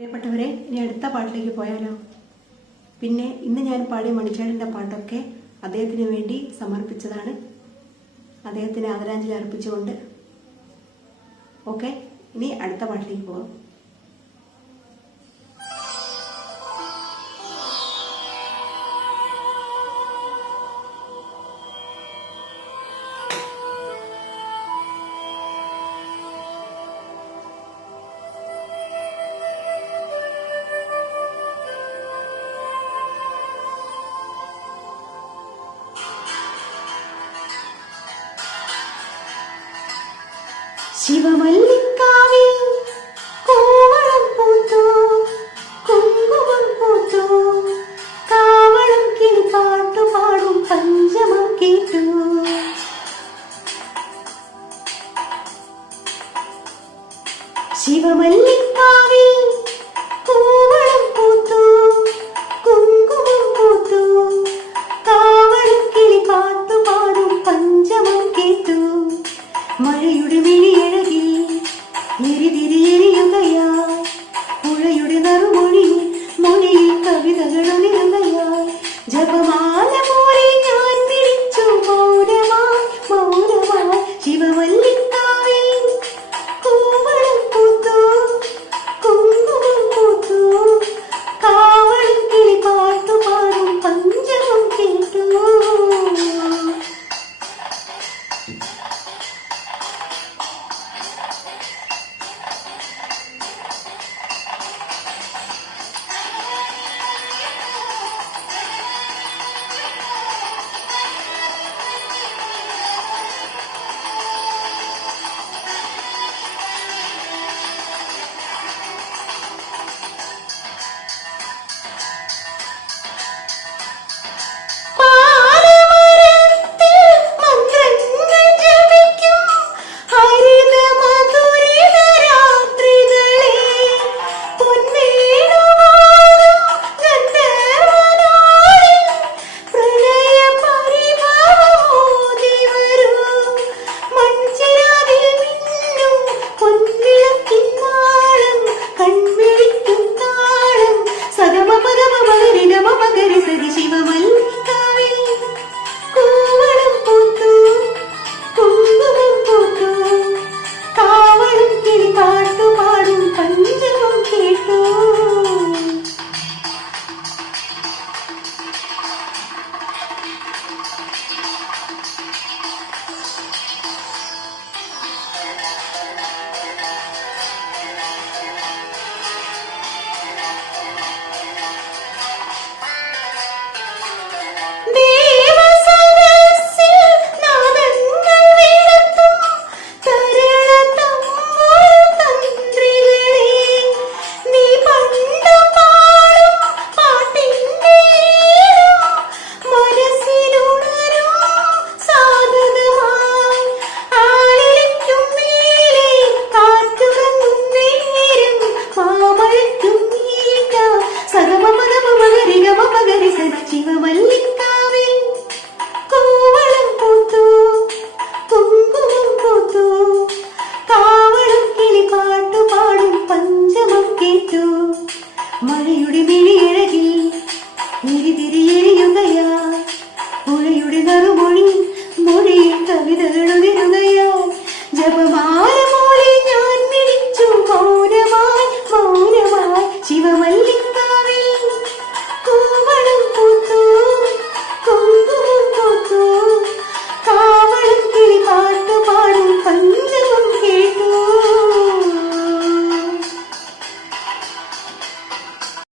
പ്രിയപ്പെട്ടവരെ ഇനി അടുത്ത പാട്ടിലേക്ക് പോയാലോ? പിന്നെ ഇന്ന് ഞാൻ പാടിയ മണിച്ചേടിന്റെ പാട്ടൊക്കെ അദ്ദേഹത്തിന് വേണ്ടി സമർപ്പിച്ചതാണ്. അദ്ദേഹത്തിന് ആദരാഞ്ജലി അർപ്പിച്ചുകൊണ്ട്. ഓക്കെ ഇനി അടുത്ത പാട്ടിലേക്ക് പോകാം. ശിവമല്ലിക്കാവിൽ കോവളം പൂത്തു കുങ്കുമം പൂത്തു. കാവളം കിളി പാട്ടുപാടും പഞ്ചമം കേട്ടു. ശിവമല്ലിക്കാവിൽ